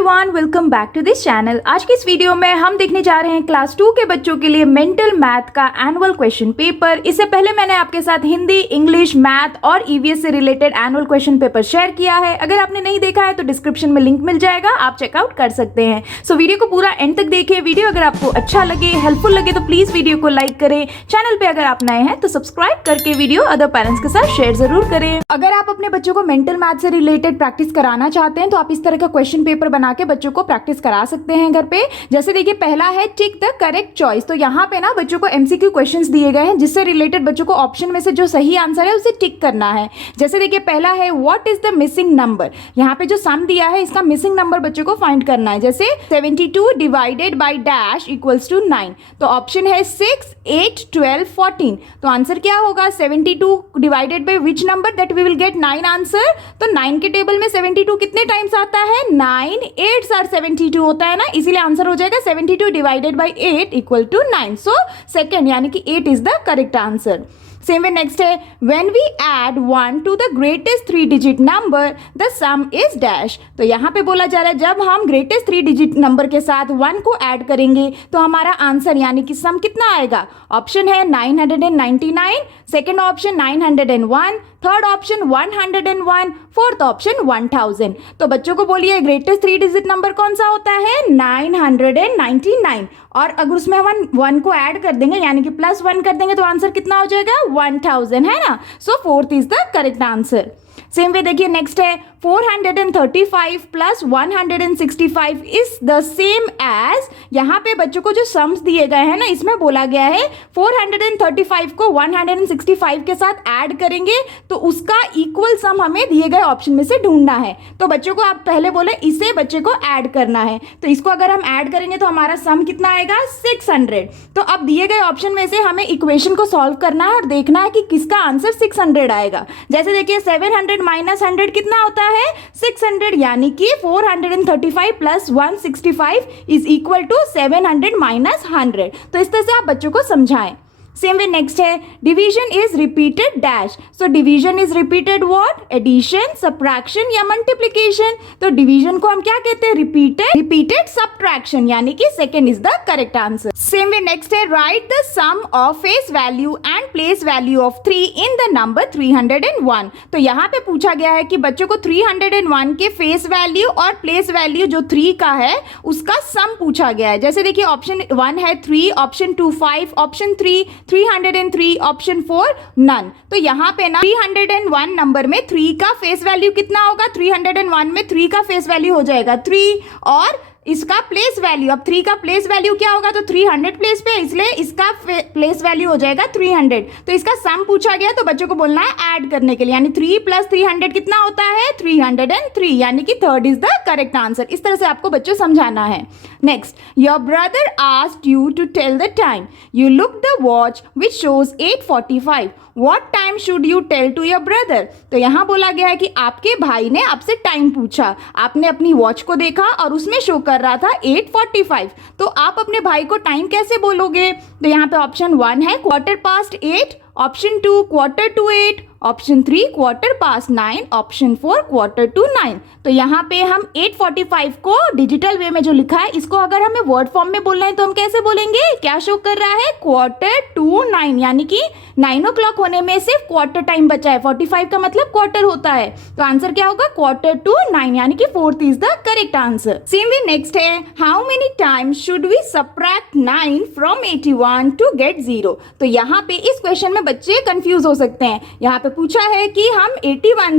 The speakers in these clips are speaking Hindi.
Everyone, welcome back to this channel. आज की इस वीडियो में हम देखने जा रहे हैं क्लास 2 के बच्चों के लिए मेंटल मैथ का एनुअल क्वेश्चन पेपर। इससे पहले मैंने आपके साथ हिंदी, इंग्लिश, मैथ और ईवीएस से related annual question paper share किया है। अगर आपने नहीं देखा है तो डिस्क्रिप्शन में लिंक मिल जाएगा, आप चेकआउट कर सकते हैं। सो वीडियो को पूरा एंड तक देखिए। वीडियो अगर आपको अच्छा लगे, हेल्पफुल लगे तो प्लीज वीडियो को लाइक करें। चैनल पे अगर आप नए हैं तो सब्सक्राइब करके वीडियो अदर पेरेंट्स के साथ शेयर जरूर करें। अगर आप अपने बच्चों को मेंटल मैथ से रिलेटेड प्रैक्टिस कराना चाहते हैं तो आप इस तरह का क्वेश्चन पेपर बना के बच्चों को प्रैक्टिस करा सकते हैं घर पे। जैसे देखिए, पहला है टिक द करेक्ट चॉइस। तो यहाँ पे ना बच्चों को एमसीक्यू क्वेश्चंस दिए गए हैं जिससे रिलेटेड बच्चों को ऑप्शन में से जो सही आंसर है उसे टिक करना है। जैसे देखिए, पहला है what is the missing number. यहाँ पे जो सम दिया है इसका मिसिंग नंबर बच्चों को फाइंड करना है। जैसे 72 divided by dash equals to 9। तो ऑप्शन है 6, 8, 12, 14। तो आंसर क्या होगा? 72 divided by which number that we will get 9 answer. तो 9 के टेबल में 72 कितने टाइम्स आता है? 9 8s आर 72 होता है ना, इसीलिए आंसर हो जाएगा 72 divided by 8 equal to 9। So second यानी कि 8 is the correct answer. Same way next है when we add 1 to the greatest 3 digit number the sum is dash. तो यहाँ पे बोला जा रहा है जब हम ग्रेटेस्ट 3 डिजिट नंबर के साथ 1 को ऐड करेंगे तो हमारा आंसर यानी कि सम कितना आएगा? ऑप्शन है 999, second option 901, third option 101, fourth option 1000। तो बच्चों को बोलिए ग्रेटेस्ट 3 डिजिट नंबर कौन सा होता है? 999। और अगर उसमें हम 1 को ऐड कर देंगे यानी कि +1 कर देंगे तो आंसर कितना हो जाएगा? 1000 है ना। So fourth is the correct answer. Same way देखिए, नेक्स्ट है 435 plus 165 is the same as. यहाँ पे बच्चों को जो सम्स दिए गए हैं ना, इसमें बोला गया है 435 को 165 के साथ ऐड करेंगे तो उसका इक्वल सम हमें दिए गए ऑप्शन में से ढूंढना है। तो बच्चों को आप पहले बोले इसे बच्चे को ऐड करना है, तो इसको अगर हम ऐड करेंगे तो हमारा सम कितना आएगा? 600। तो अब दिए गए ऑप्शन में से हमें इक्वेशन को सॉल्व करना है और देखना है कि किसका आंसर 600 आएगा। जैसे देखिए 700 माइनस 100 कितना होता है? 600 यानी कि 435 plus 165 is equal to 700 minus 100। तो इस तरह से आप बच्चों को समझाएं। सेम वे नेक्स्ट है division is repeated dash. So division is repeated what? Addition, subtraction या मल्टीप्लिकेशन। तो डिवीजन को हम क्या कहते हैं? रिपीटेड सब्ट्रैक्शन यानी कि second is the correct answer. Same way next है write the sum of face value and place value of 3 in the number 301। तो यहाँ पे पूछा गया है कि बच्चों को 301 के फेस वैल्यू और प्लेस वैल्यू जो 3 का है उसका सम पूछा गया है। जैसे देखिए ऑप्शन 1 है 3, ऑप्शन 2 5, ऑप्शन 3 303, ऑप्शन 4 नन। तो यहाँ पे ना 301 नंबर में 3 का फेस वैल्यू कितना होगा? 301 में 3 का फेस वैल्यू हो जाएगा 3 और इसका प्लेस वैल्यू, अब 3 का प्लेस वैल्यू क्या होगा? तो 300 प्लेस पे, इसलिए इसका प्लेस वैल्यू हो जाएगा 300। तो इसका सम पूछा गया तो बच्चों को बोलना है ऐड करने के लिए, यानी 3 प्लस 300 कितना होता है? 303 यानी कि third is the correct answer. इस तरह से आपको बच्चों समझाना है। Next, your brother asked you to tell the time. You look the watch which shows 8:45। What time should you tell to your brother? तो यहाँ बोला गया है कि आपके भाई ने आपसे टाइम पूछा, आपने अपनी वॉच को देखा और उसमें शो कर रहा था 8:45। तो आप अपने भाई को टाइम कैसे बोलोगे? तो यहाँ पे ऑप्शन 1 है 8:15, ऑप्शन 2 8:15, ऑप्शन 3 9:15, ऑप्शन 4 8:45। तो यहाँ पे हम 8:45 को डिजिटल वे में जो लिखा है इसको अगर हमें वर्ड फॉर्म में बोलना है तो हम कैसे बोलेंगे? क्या शो कर रहा है? 8:45 यानी कि 9 o'clock होने में सिर्फ क्वार्टर टाइम बचा है। 45 का मतलब क्वार्टर होता है। तो आंसर क्या होगा? 8:45 यानी कि fourth is the correct answer. Same way next है how many times should we subtract 9 from 81 to get 0। तो यहाँ पे इस क्वेश्चन में बच्चे कंफ्यूज हो सकते हैं। यहाँ पे पूछा है कि हम 81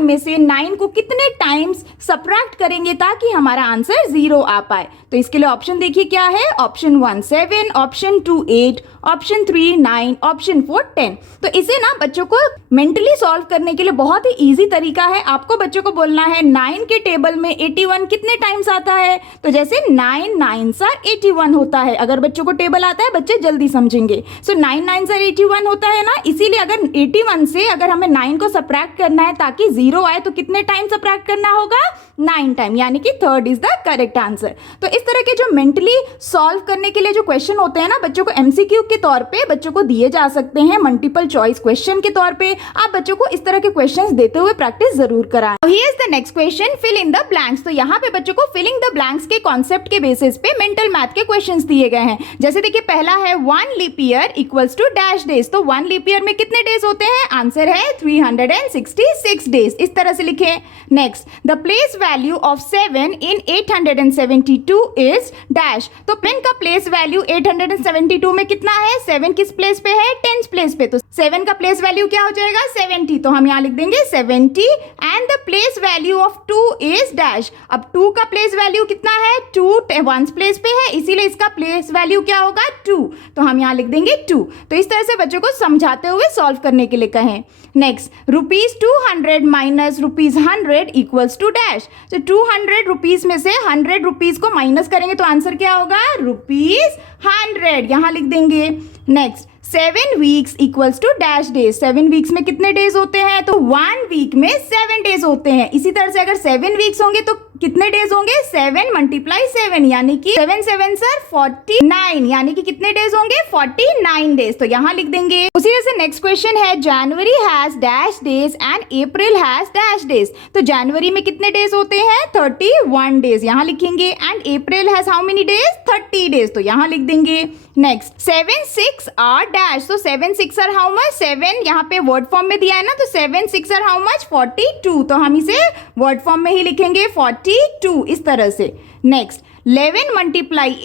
में से 9 को कितने टाइम्स सब्ट्रैक्ट करेंगे ताकि हमारा आंसर 0 आ पाए। तो इसके लिए ऑप्शन देखिए क्या है? Option 1 7, option 2 8, option 3 9, option 4 10। तो इसे ना बच्चों को मेंटली सॉल्व करने के लिए बहुत ही इजी तरीका है। आपको बच्चों को बोलना है 9 के टेबल में 81 कितने टाइम्स आता है? तो जैसे 9 9s are 81 होता है। अगर बच्चों को टेबल आता है बच्चे जल्दी समझेंगे। सो 9 9s are 81 होता है ना, इसीलिए अगर 81 से अगर हमें 9 को सब्ट्रैक्ट करना है ताकि 0 आए तो कितने टाइम सब्ट्रैक्ट करना होगा? 9 टाइम यानी कि third is the correct answer. तो इस तरह के जो मेंटली सॉल्व करने के लिए जो क्वेश्चन होते हैं ना, बच्चों को एमसीक्यू के तौर पे बच्चों को दिए जा सकते हैं, मल्टीपल चॉइस क्वेश्चन के तौर पे। आप बच्चों को इस तरह के क्वेश्चंस देते हुए प्रैक्टिस जरूर कराएं। Here is the next question, fill in the blanks. तो यहाँ पे बच्चों को फिलिंग द ब्लैंक्स के कॉन्सेप्ट के बेसिस पे मेंटल मैथ के क्वेश्चंस दिए गए हैं। जैसे देखिए पहला है 1 leap year equals to dash days. तो 1 लीप ईयर में कितने डेज होते हैं? आंसर है 366 डेज। इस तरह से लिखें। Next, the place value of 7 in 872 is dash. तो पेन का प्लेस वैल्यू 872 में कितना है? 7 किस प्लेस पे है? 10th प्लेस पे। तो 7 का प्लेस वैल्यू क्या हो जाएगा? 70। तो हम यहाँ लिख देंगे 70 and the place value of 2 is dash. अब 2 का प्लेस वैल्यू कितना है? 2 1st प्लेस पे है, इसीलिए इसका प्लेस वैल्यू क्या होगा? 2। तो हम यहाँ लिख देंगे 2। तो इस तरह से बच्चों को समझाते हुए सॉल्व करने के लिए कहें। Next, ₹200 minus ₹100 equals to dash. तो 200 रुपीज में से 100 रुपीज को माइनस करेंगे तो आंसर क्या होगा? ₹100। यहाँ लिख देंगे। Next, 7 weeks equals to dash days. 7 weeks में कितने डेज होते हैं? तो 1 वीक में 7 डेज होते हैं। इसी तरह से अगर 7 वीक्स होंगे तो कितने डेज होंगे? 7 × 7 यानी कि 7 7 सर 49, यानी कि कितने डेज होंगे? 49 डेज। तो यहाँ लिख देंगे। उसी तरह से नेक्स्ट क्वेश्चन है, January has dash days and April has dash days. तो जनवरी में कितने डेज होते हैं? 31 डेज। यहाँ लिखेंगे। And April has how many days? 30 days. तो यहाँ लिख देंगे। Next, 7 6 are dash. तो 7 6 आर हाउ मच? 7 यहाँ पे वर्ड फॉर्म में दिया है ना, तो 7 6 आर हाउ मच? 42। तो हम इसे वर्ड फॉर्म में ही लिखेंगे 42 इस तरह से। Next, 11 ×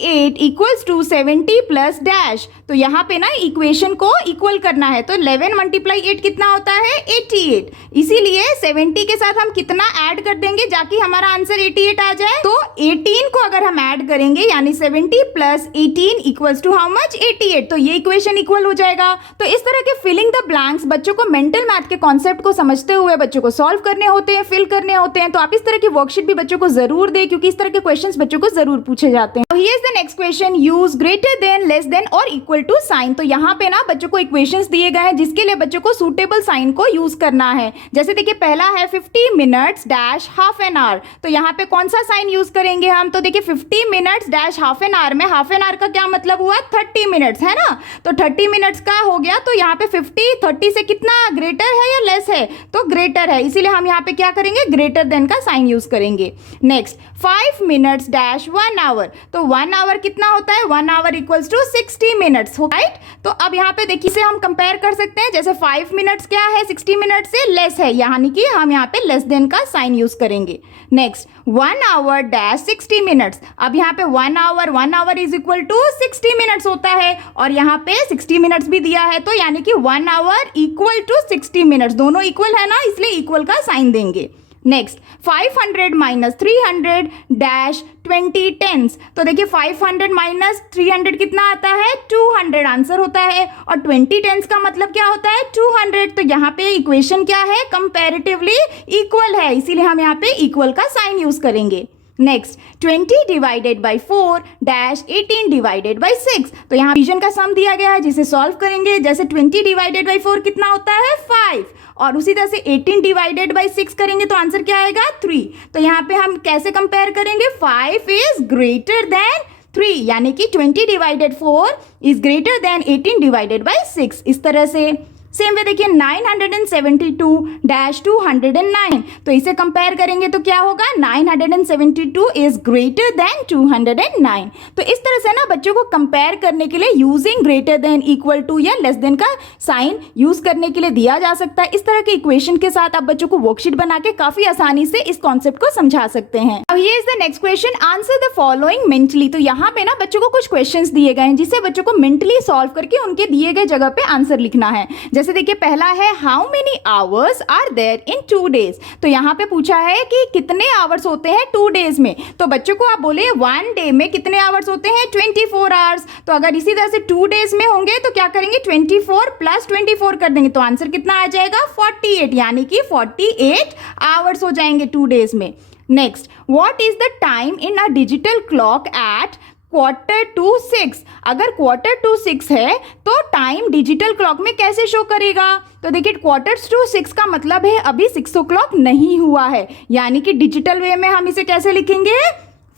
8 equals to 70 plus dash. तो यहाँ पे ना इक्वेशन को इक्वल करना है। तो 11 × 8 कितना होता है? 88। इसीलिए 70 के साथ हम कितना ऐड कर देंगे जाकि हमारा आंसर 88 आ जाए? तो 18 को अगर हम ऐड करेंगे यानी 70 plus 18 equals to how much? 88। तो ये इक्वेशन इक्वल हो जाएगा। तो इस तरह के फिलिंग द ब्लैंक्स बच्चों को मेंटल मैथ के कॉन्सेप्ट को समझते हुए बच्चों को सॉल्व करने होते हैं, फिल करने होते हैं। तो आप इस तरह की वर्कशीट भी बच्चों को जरूर दें, क्योंकि इस तरह के क्वेश्चन बच्चों को जरूर पूछे जाते हैं। Here is the next question, use greater than, less than और इक्वल टू साइन। तो यहाँ पे ना बच्चों को इक्वेशंस दिए गए हैं जिसके लिए बच्चों को सूटेबल साइन को यूज करना है। जैसे देखिए पहला है 50 minutes dash half an hour. तो यहाँ पे कौन सा साइन यूज करेंगे हम? तो देखिए 50 minutes dash half an hour में हाफ एन आवर का क्या मतलब हुआ? 30 मिनट्स है ना। तो 30 मिनट्स का हो गया। तो यहाँ पे 50 30 से कितना ग्रेटर है या लेस है? तो ग्रेटर है, इसीलिए हम यहाँ पे क्या करेंगे? ग्रेटर देन का साइन यूज करेंगे। Next, 5 minutes dash 1 hour. तो 1 आवर कितना होता है? 1 hour equals to 60 minutes, right. तो अब यहाँ पे देखिए इसे हम कंपेयर कर सकते हैं। जैसे 5 मिनट्स क्या है? 60 मिनट से लेस है, यानी कि हम यहाँ पे लेस देन का साइन यूज करेंगे। Next, 1 hour dash 60 minutes. अब यहाँ पे 1 hour is equal to 60 minutes होता है, और यहाँ पे 60 मिनट्स भी दिया है, तो यानी कि 1 आवर इक्वल टू 60 मिनट्स, दोनों इक्वल है ना, इसलिए इक्वल का साइन देंगे। Next, 500 minus 300 dash 20 tens. तो देखिए 500 माइनस 300 कितना आता है? 200 आंसर होता है, और 20 टेंस का मतलब क्या होता है? 200। तो यहाँ पे इक्वेशन क्या है? कंपैरेटिवली इक्वल है, इसीलिए हम यहाँ पे इक्वल का साइन यूज करेंगे। Next, 20 divided by 4 dash 18 divided by 6। तो यहाँ डिवीजन का सम दिया गया है जिसे सॉल्व करेंगे। जैसे 20 डिवाइडेड बाई 4 कितना होता है? 5, और उसी तरह से 18 डिवाइडेड बाई 6 करेंगे तो आंसर क्या आएगा? 3। तो यहाँ पे हम कैसे कंपेयर करेंगे? 5 इज ग्रेटर देन 3, यानी कि 20 divided 4 is greater than 18 divided by 6। इस तरह से सेम वे देखिए 972 डैश 209। तो इसे कंपेयर करेंगे तो क्या होगा? 972 इज ग्रेटर देन 209। तो इस तरह से ना बच्चों को कंपेयर करने के लिए using greater than, equal to या लेस देन का साइन यूज करने के लिए दिया जा सकता है। इस तरह के इक्वेशन के साथ आप बच्चों को वर्कशीट बना के काफी आसानी से इस कॉन्सेप्ट को समझा सकते हैं। अब ये is the next question, answer the following mentally. तो यहाँ पे ना बच्चों को कुछ क्वेश्चंस दिए गए हैं जिसे बच्चों को मेंटली सॉल्व करके उनके दिए गए जगह पे आंसर लिखना है। जैसे देखिए पहला है, how many hours are there in 2 days. तो यहाँ पे पूछा है कि कितने आवर्स होते हैं 2 डेज में। तो बच्चों को आप बोले 1 डे में कितने आवर्स होते हैं? 24 आवर्स। तो अगर इसी तरह से 2 डेज में होंगे तो क्या करेंगे? 24 प्लस 24 कर देंगे तो आंसर कितना आ जाएगा? 48, यानी कि 48 आवर्स हो जाएंगे 2 डेज में। Next, what is the time in a digital clock at 5:45। अगर 5:45 है तो टाइम डिजिटल क्लॉक में कैसे शो करेगा? तो देखिए 5:45 का मतलब है अभी 6 o'clock नहीं हुआ है, यानी कि डिजिटल वे में हम इसे कैसे लिखेंगे?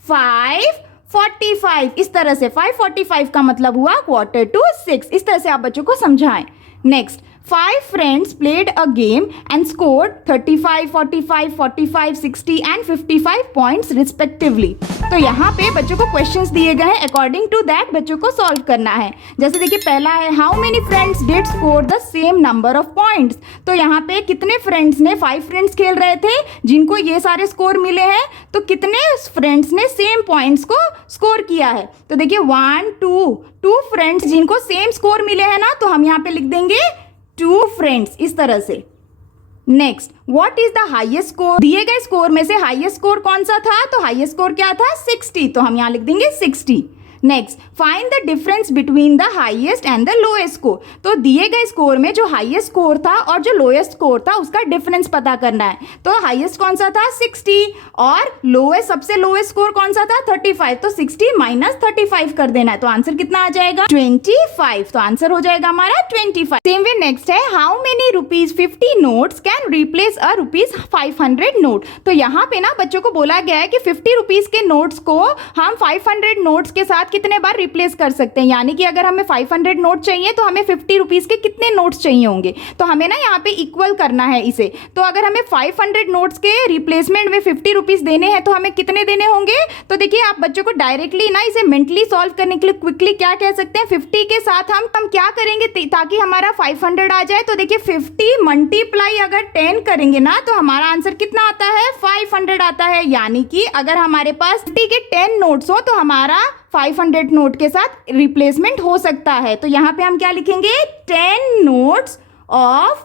5 5:45 इस तरह से 5:45 का मतलब हुआ 5:45 इस तरह से आप बच्चों को समझाएं। Next 5 friends played a game and scored 35, 45, 45, 60 and 55 points respectively। तो यहाँ पे बच्चों को क्वेश्चंस दिए गए हैं, अकॉर्डिंग टू दैट बच्चों को सॉल्व करना है। जैसे देखिए पहला है how many friends did score the same number of points. तो यहाँ पे कितने फ्रेंड्स ने 5 फ्रेंड्स खेल रहे थे जिनको ये सारे स्कोर मिले हैं, तो कितने फ्रेंड्स ने सेम पॉइंट्स को स्कोर किया है। तो देखिए 1 2 फ्रेंड्स जिनको सेम स्कोर मिले हैं ना, तो हम यहाँ पे लिख देंगे 2 फ्रेंड्स इस तरह से। Next what is the highest score, दिए गए स्कोर में से हाईएस्ट स्कोर कौन सा था, तो हाईएस्ट स्कोर क्या था 60, तो हम यहां लिख देंगे 60। Next find the difference between the highest and the lowest score. तो दिए गए स्कोर में जो हाईएस्ट स्कोर था और जो लोएस्ट स्कोर था उसका डिफरेंस पता करना है। तो हाईएस्ट कौन सा था 60 और लोएस्ट सबसे लोएस्ट स्कोर कौन सा था 35, तो 60 माइनस 35 कर देना है। तो आंसर कितना आ जाएगा 25, तो आंसर हो जाएगा हमारा 25। सेम वे नेक्स्ट है how many rupees 50 notes can replace a ₹500 note. तो यहाँ पे ना बच्चों को बोला गया है कि 50 रुपीज के नोट्स को हम 500 नोट्स के साथ कितने बार रिप्लेस कर सकते हैं, यानी कि अगर हमें 500 नोट चाहिए तो हमें 50 रुपीज के कितने नोट्स चाहिए होंगे। तो हमें ना यहाँ पे इक्वल करना है इसे। तो अगर हमें 500 नोट्स के रिप्लेसमेंट में 50 रुपीज देने हैं तो हमें कितने देने होंगे। तो देखिए आप बच्चों को डायरेक्टली ना इसे मेंटली सॉल्व करने के लिए क्विकली क्या कह सकते हैं, 50 के साथ हम क्या करेंगे ताकि हमारा 500 आ जाए। तो देखिए 50 मल्टीप्लाई अगर 10 करेंगे ना तो हमारा आंसर कितना आता है 500 आता है। यानी कि अगर हमारे पास 50 के 10 नोट्स हो तो हमारा 500 नोट के साथ रिप्लेसमेंट हो सकता है। तो यहाँ पे हम क्या लिखेंगे 10 नोट्स ऑफ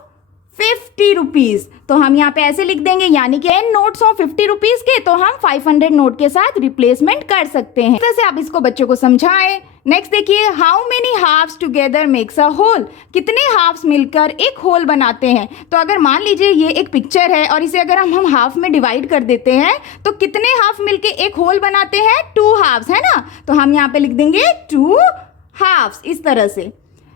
50 रुपीज। तो हम यहाँ पे ऐसे लिख देंगे, यानी कि 10 नोट्स ऑफ 50 रुपीज के तो हम 500 नोट के साथ रिप्लेसमेंट कर सकते हैं। जैसे आप इसको बच्चों को समझाएं। नेक्स्ट देखिए how many halves together makes a whole. कितने हाफ्स मिलकर एक होल बनाते हैं। तो अगर मान लीजिए ये एक पिक्चर है और इसे अगर हम हाफ में डिवाइड कर देते हैं तो कितने हाफ मिलके एक होल बनाते हैं 2 हाफ्स, है ना। तो हम यहाँ पे लिख देंगे 2 हाफ्स इस तरह से।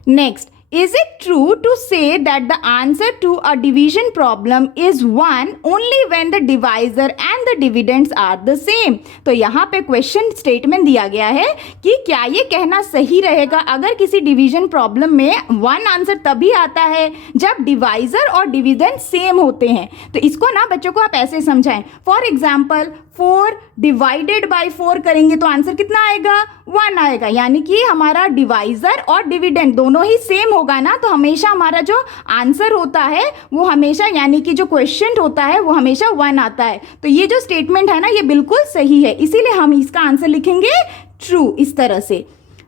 Next is it true to say that the answer to a division problem is 1 only when the divisor and the dividends are the same। तो यहाँ पे क्वेश्चन स्टेटमेंट दिया गया है कि क्या ये कहना सही रहेगा अगर किसी डिवीजन प्रॉब्लम में 1 आंसर तभी आता है जब डिवाइजर और डिविडेंड सेम होते हैं। तो इसको ना बच्चों को आप ऐसे समझाएं। फॉर एग्जाम्पल 4 डिवाइडेड बाई 4 करेंगे तो आंसर कितना आएगा 1 आएगा, यानी कि हमारा डिवाइजर और डिविडेंड दोनों ही सेम होगा ना, तो हमेशा हमारा जो आंसर होता है वो हमेशा, यानी कि जो क्वेश्चन होता है वो हमेशा 1 आता है। तो ये जो स्टेटमेंट है ना ये बिल्कुल सही है, इसीलिए हम इसका आंसर लिखेंगे ट्रू इस तरह से।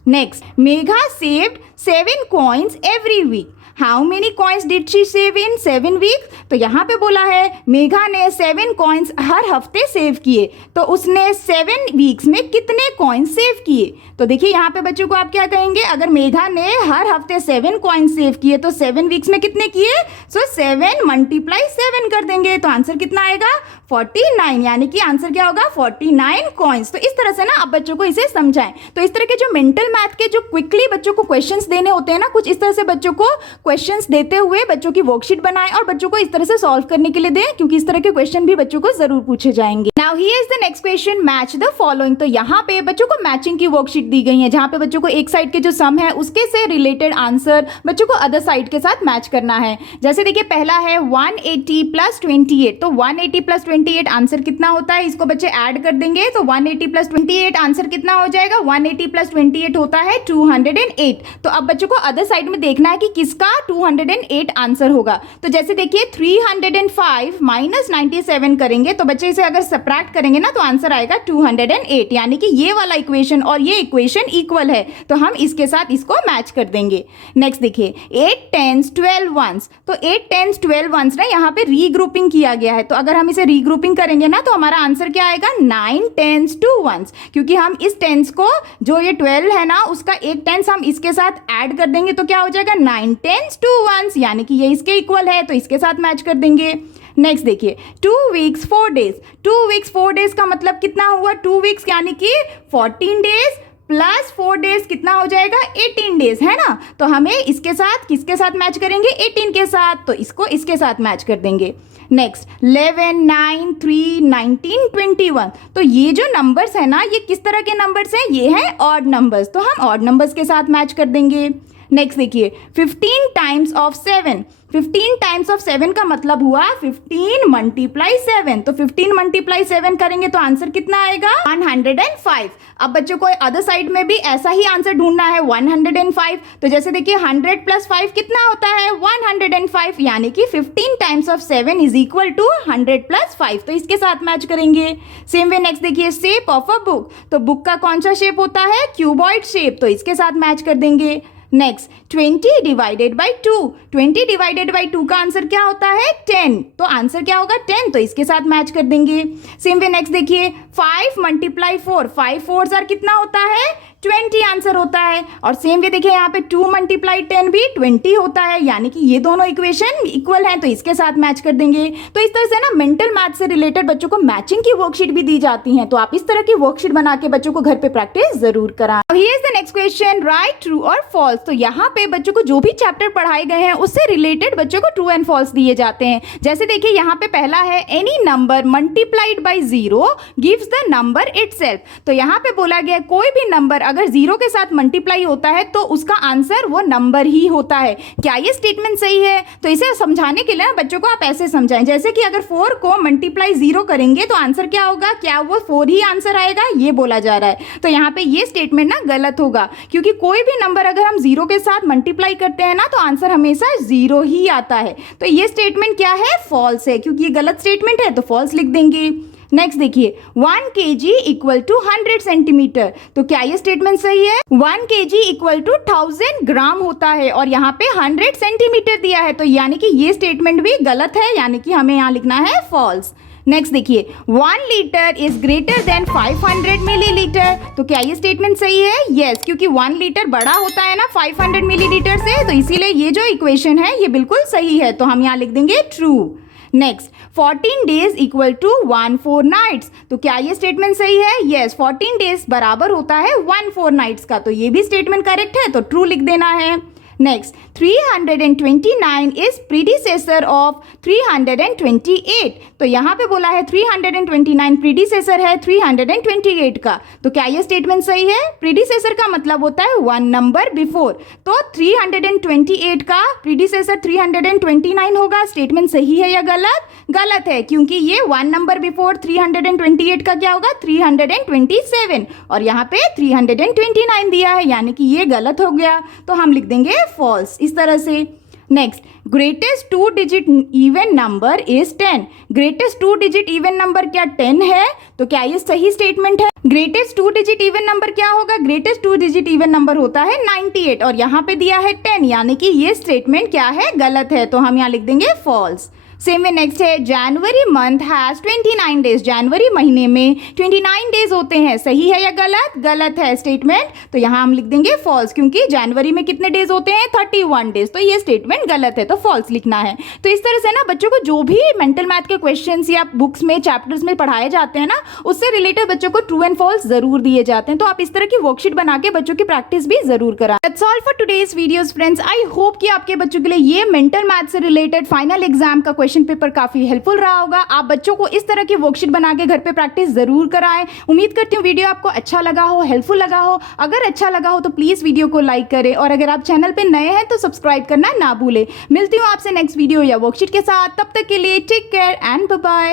Next Megha saved 7 coins every week. How many coins did she save in 7 weeks. तो यहाँ पे बोला है मेघा ने 7 कॉइन्स हर हफ्ते सेव किए, तो उसने 7 वीक्स में कितने कॉइन्स सेव किए। तो देखिए यहाँ पे बच्चों को आप क्या कहेंगे, अगर मेघा ने हर हफ्ते 7 कॉइन्स सेव किए तो 7 वीक्स में कितने किए, सो 7 मल्टीप्लाई 7 कर देंगे तो आंसर कितना आएगा 49, यानी कि आंसर क्या होगा 49 कॉइन्स। तो इस तरह से ना आप बच्चों को इसे समझाएं। तो इस तरह के जो मेंटल मैथ के जो क्विकली बच्चों को क्वेश्चंस देने होते हैं ना, कुछ इस तरह से बच्चों को क्वेश्चंस देते हुए बच्चों की वर्कशीट बनाएं और बच्चों को इस तरह से सॉल्व करने के लिए दें, क्योंकि इस तरह के क्वेश्चन भी बच्चों को जरूर पूछे जाएंगे। Now here is the next question, match the following. तो यहाँ पे बच्चों को मैचिंग की वर्कशीट दी गई है, जहाँ पे बच्चों को एक साइड के जो सम है उसके से रिलेटेड आंसर बच्चों को अदर साइड के साथ मैच करना है। जैसे देखिए पहला है 180 + 28। तो 180 + 28 आंसर कितना होता है, इसको बच्चे ऐड कर देंगे तो 180 + 28 आंसर कितना हो जाएगा, 180 + 28 होता है 208। तो अब बच्चों को अदर साइड में देखना है कि किसका 208 आंसर होगा। तो जैसे देखिए 305 - 97 करेंगे तो बच्चे इसे अगर सब्ट्रैक्ट करेंगे ना तो आंसर आएगा 208, यानी कि ये वाला इक्वेशन और ये इक्वेशन इक्वल है, तो हम इसके साथ इसको मैच कर देंगे। नेक्स्ट देखिए 8 10s 12 1s। तो 8 10s 12 1s ना यहाँ पे रीग्रुपिंग किया गया है, तो अगर हम इसे रीग्रुपिंग करेंगे ना तो हमारा आंसर क्या आएगा 9 10s 2 1s, क्योंकि हम इस 10s को जो ये 12 है ना उसका एक 10s हम इसके साथ ऐड कर देंगे तो क्या हो जाएगा 9 10s 2 1s, यानी कि ये इसके इक्वल है तो इसके साथ मैच कर देंगे। नेक्स्ट देखिए 2 weeks 4 days। 2 weeks 4 days का मतलब कितना हुआ, 2 weeks यानी कि 14 days प्लस 4 डेज कितना हो जाएगा 18 डेज, है ना। तो हमें इसके साथ किसके साथ मैच करेंगे 18 के साथ, तो इसको इसके साथ मैच कर देंगे। नेक्स्ट 11, 9, 3, 19, 21। तो ये जो नंबर्स है ना ये किस तरह के नंबर्स हैं, ये हैं ऑड नंबर्स, तो हम ऑड नंबर्स के साथ मैच कर देंगे। नेक्स्ट देखिए 15 टाइम्स ऑफ 7। 15 टाइम्स ऑफ 7 का मतलब हुआ 15 मल्टीप्लाई 7, तो 15 मल्टीप्लाई 7 करेंगे तो आंसर कितना आएगा 105। अब बच्चों को अदर साइड में भी ऐसा ही आंसर ढूंढना है 105। तो जैसे देखिए 100 प्लस 5 कितना होता है 105, यानी कि 15 times of 7 is equal to 100 plus 5, तो इसके साथ मैच करेंगे। सेम वे नेक्स्ट देखिए शेप ऑफ अ बुक। तो बुक का कौन सा शेप होता है क्यूबॉइड शेप, तो इसके साथ मैच कर देंगे। Next 20 divided by 2। 20 divided by 2 का आंसर क्या होता है 10, तो आंसर क्या होगा 10, तो इसके साथ मैच कर देंगे। सेम वे नेक्स्ट देखिए 5 मल्टीप्लाई 4। 5 4 आर कितना होता है 20 आंसर होता है। और सेम वे देखिए यहाँ पे 2 मल्टीप्लाई 10 भी 20 होता है, यानी कि ये दोनों इक्वेशन इक्वल हैं, तो इसके साथ मैच कर देंगे। तो इस तरह से ना मेंटल मैथ से रिलेटेड बच्चों को मैचिंग की वर्कशीट भी दी जाती हैं, तो आप इस तरह की वर्कशीट बना के बच्चों को घर पे प्रैक्टिस जरूर कराएं। अब here is the next question, right true और फॉल्स। तो यहाँ पे बच्चों को जो भी चैप्टर पढ़ाए गए हैं उससे रिलेटेड बच्चों को ट्रू एंड फॉल्स दिए जाते हैं। जैसे देखिए यहाँ पे पहला है any number multiplied by 0 gives the number itself. तो यहाँ पे बोला गया कोई भी नंबर अगर 0 के साथ मल्टीप्लाई होता है तो उसका आंसर वो नंबर ही होता है। क्या ये स्टेटमेंट सही है? तो इसे समझाने के लिए ना बच्चों को आप ऐसे समझाएं, जैसे कि अगर 4 को मल्टीप्लाई 0 करेंगे तो आंसर क्या होगा, क्या वो 4 ही आंसर आएगा, ये बोला जा रहा है। तो यहाँ पे ये स्टेटमेंट ना गलत होगा, क्योंकि कोई भी नंबर अगर हम 0 के साथ मल्टीप्लाई करते हैं ना तो आंसर हमेशा 0 ही आता है। तो ये स्टेटमेंट क्या है, फॉल्स है, क्योंकि ये गलत स्टेटमेंट है तो फॉल्स लिख देंगे। नेक्स्ट देखिए 1 kg इक्वल टू 100 सेंटीमीटर। तो क्या ये स्टेटमेंट सही है? 1 kg इक्वल टू 1000 ग्राम होता है और यहाँ पे 100 सेंटीमीटर दिया है, तो यानी कि ये स्टेटमेंट भी गलत है, यानी कि हमें यहाँ लिखना है फॉल्स। नेक्स्ट देखिए 1 litre is greater than 500 millilitre. तो क्या ये स्टेटमेंट सही है? यस, क्योंकि 1 लीटर बड़ा होता है ना 500 मिलीलीटर से, तो इसीलिए ये जो इक्वेशन है ये बिल्कुल सही है, तो हम यहाँ लिख देंगे true. Next 14 days equal to 14 nights. तो क्या ये स्टेटमेंट सही है? यस, 14 डेज बराबर होता है 14 नाइट्स का, तो ये भी स्टेटमेंट करेक्ट है, तो ट्रू लिख देना है। Next 329 is predecessor of 328। तो यहाँ पे बोला है 329 प्रीडिसेसर है 328 का, तो क्या ये स्टेटमेंट सही है? प्रीडिसेसर का मतलब होता है 1 नंबर बिफोर, तो 328 का प्रीडिसेसर 329 होगा। स्टेटमेंट सही है या गलत? गलत है, क्योंकि ये 1 नंबर बिफोर 328 का क्या होगा 327, और यहाँ पे 329 दिया है, यानी कि ये गलत हो गया, तो हम लिख देंगे फॉल्स इस तरह से। Next greatest 2 digit even number is 10। Greatest 2 digit even number क्या 10 है? तो क्या ये सही स्टेटमेंट है? ग्रेटेस्ट 2 डिजिट इवन नंबर क्या होगा? ग्रेटेस्ट 2 डिजिट इवन नंबर होता है 98 और यहाँ पे दिया है 10, यानी कि ये स्टेटमेंट क्या है, गलत है, तो हम यहाँ लिख देंगे फॉल्स। सेम वे नेक्स्ट है जनवरी मंथ हैज 29 डेज। जनवरी महीने में 29 डेज होते हैं, सही है या गलत? गलत है स्टेटमेंट, तो यहाँ हम लिख देंगे फॉल्स, क्योंकि जनवरी में कितने डेज होते हैं 31 डेज, तो ये स्टेटमेंट गलत है, तो फॉल्स लिखना है। तो इस तरह से ना बच्चों को जो भी मेंटल मैथ के क्वेश्चंस या बुक्स में चैप्टर्स में पढ़ाए जाते हैं ना उससे रिलेटेड बच्चों को ट्रू एंड फॉल्स जरूर दिए जाते हैं, तो आप इस तरह की वर्कशीट बना के बच्चों की प्रैक्टिस भी जरूर कराएं। That's all for today's videos friends. I hope कि आपके बच्चों के लिए ये मेंटल मैथ से रिलेटेड फाइनल एग्जाम का क्वेश्चन पेपर काफी हेल्पफुल रहा होगा। आप बच्चों को इस तरह की वर्कशीट बना के घर पे प्रैक्टिस जरूर कराएं। उम्मीद करती हूँ वीडियो आपको अच्छा लगा हो, हेल्पफुल लगा हो। अगर अच्छा लगा हो तो प्लीज वीडियो को लाइक करें, और अगर आप चैनल पे नए हैं तो सब्सक्राइब करना ना भूलें। मिलती हूँ आपसे नेक्स्ट वीडियो या वर्कशीट के साथ, तब तक के लिए take care and bye bye.